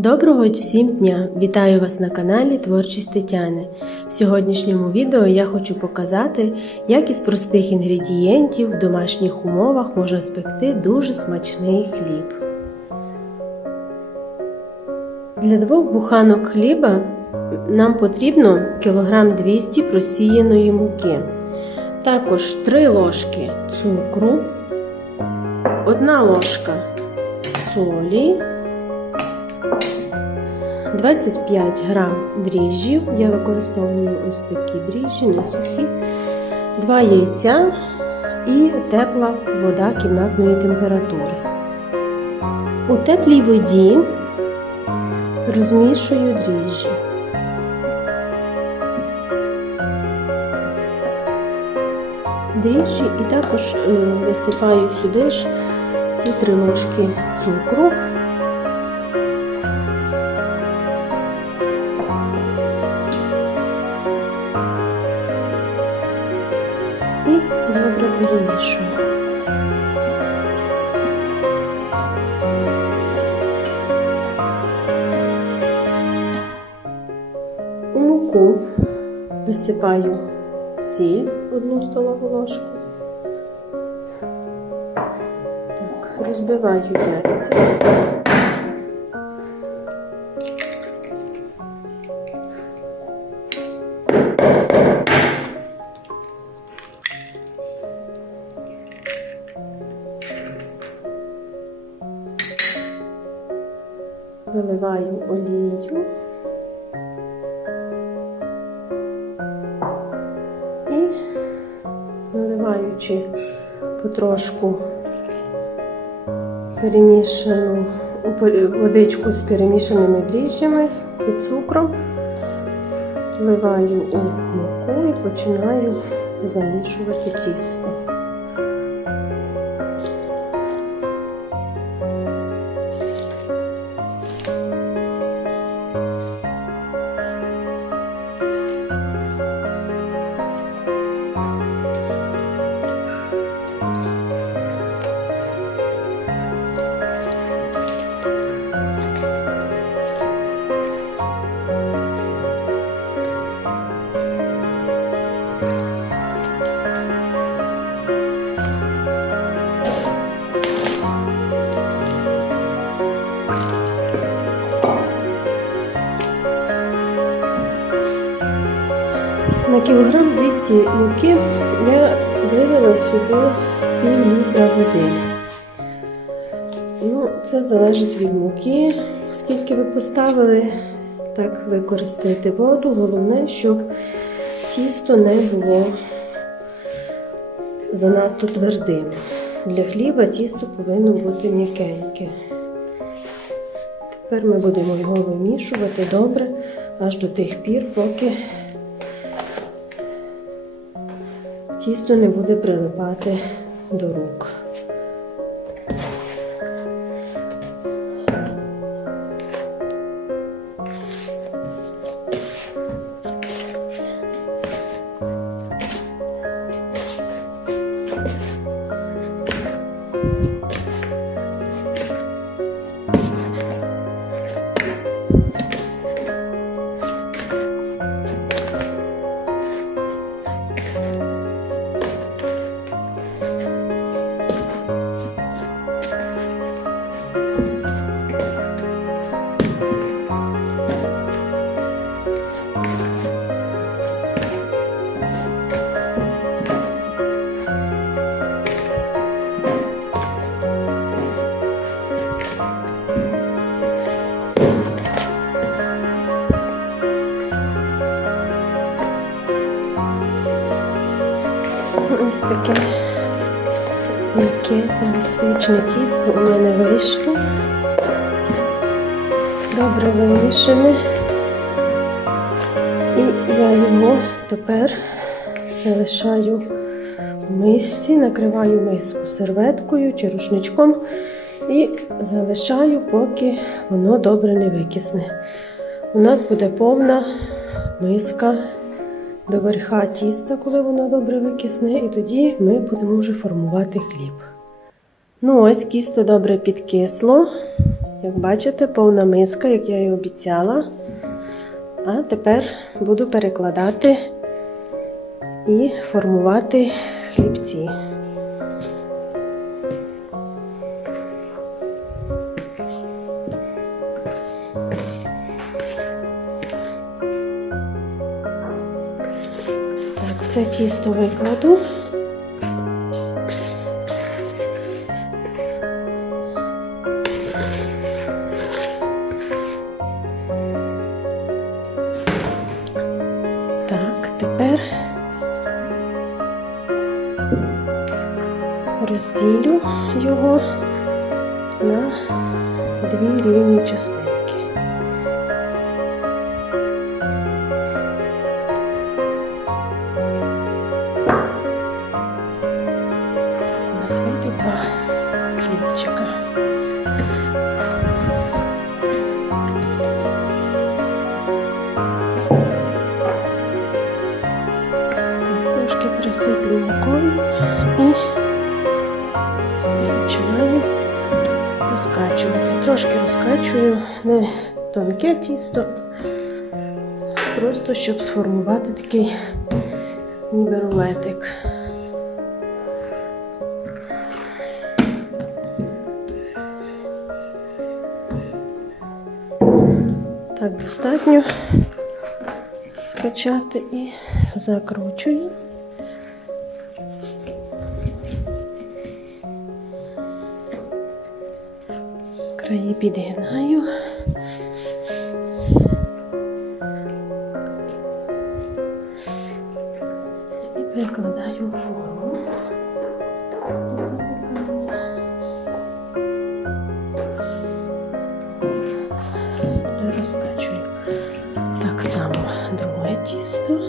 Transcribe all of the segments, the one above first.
Доброго всім дня! Вітаю вас на каналі Творчість Тетяни. В сьогоднішньому відео я хочу показати, як із простих інгредієнтів в домашніх умовах можна спекти дуже смачний хліб. Для двох буханок хліба нам потрібно кілограм 200 просіяної муки, також 3 ложки цукру, 1 ложка солі. 25 грам дріжджів, я використовую ось такі дріжджі, не сухі, 2 яйця і тепла вода кімнатної температури. У теплій воді розмішую дріжджі. Дріжджі і також е, висипаю сюди ж ці 3 ложки цукру. Добре. У муку висипаю сіль одну столову ложку. Так, розбиваю яйця. Виливаю олію і наливаючи потрошку перемішану водичку з перемішаними дріжджами і цукром, вливаю у муку і починаю замішувати тісто. 200 муки я вилила сюди пів літра води. Ну, Це залежить від муки. Скільки ви поставили, так використайте воду. Головне, щоб тісто не було занадто твердим. Для хліба тісто повинно бути м'якеньке. Тепер ми будемо його вимішувати добре аж до тих пір, поки тісто не буде прилипати до рук. Таке м'яке еластичне тісто у мене вийшло. Добре вимішане. І я його тепер залишаю в мисці, накриваю миску серветкою чи рушничком і залишаю, поки воно добре не викисне. У нас буде повна миска до верха тіста, коли воно добре викисне, і тоді ми будемо вже формувати хліб. Ну, ось кісто добре підкисло. Як бачите, повна миска, як я і обіцяла. А тепер буду перекладати і формувати хлібці. Все тісто викладу. Так, тепер розділю його на дві рівні частинки. Розкачувати. Трошки розкачую не тонке тісто, просто щоб сформувати такий ніби рулетик. Так достатньо скачати і закручую. Краї підгинаю. І перекладаю у форму. розкачую так само друге тісто.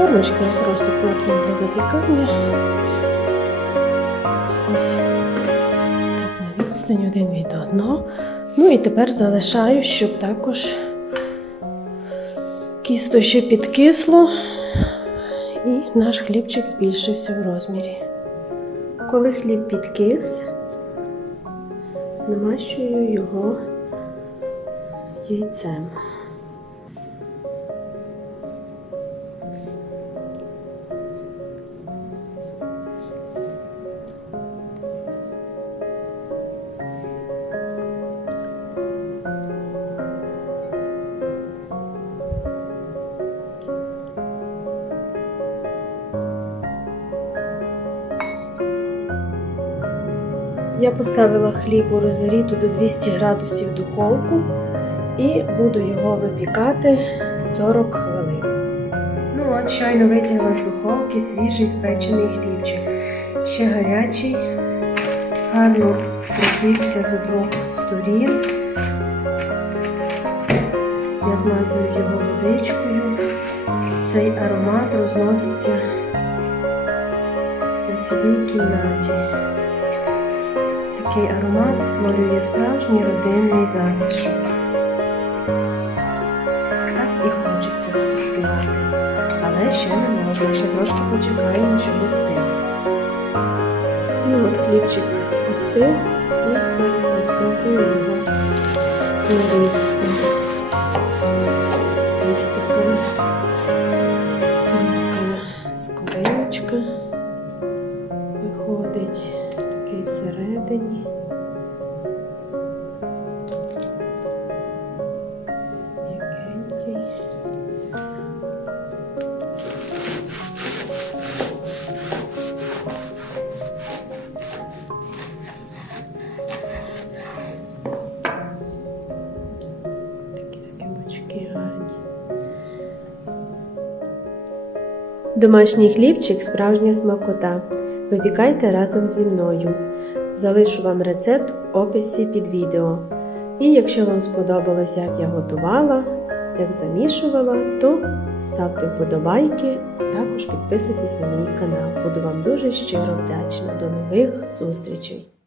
Формочки, просто противень для запікання. Ось на відстань один від одного. Ну і тепер залишаю, щоб також кісто ще підкисло і наш хлібчик збільшився в розмірі. Коли хліб підкис, намащую його яйцем. Я поставила хліб у розігріту до 200 градусів духовку і буду його випікати 40 хвилин. Ну от щойно витягла з духовки свіжий спечений хлібчик. Ще гарячий, гарно пропікся з обох сторін. Я змазую його водичкою. Цей аромат розноситься у цілій кімнаті. Такий аромат створює справжній родинний затишок. Так і хочеться скуштувати. Але ще не можна, ще трошки почекаємо, щоб остив. Ну от хлібчик остив і зараз я його нарізати. Домашній хлібчик справжня смакота. Випікайте разом зі мною. Залишу вам рецепт в описі під відео. І якщо вам сподобалось, як я готувала, як замішувала, то ставте вподобайки, також підписуйтесь на мій канал. Буду вам дуже щиро вдячна. До нових зустрічей!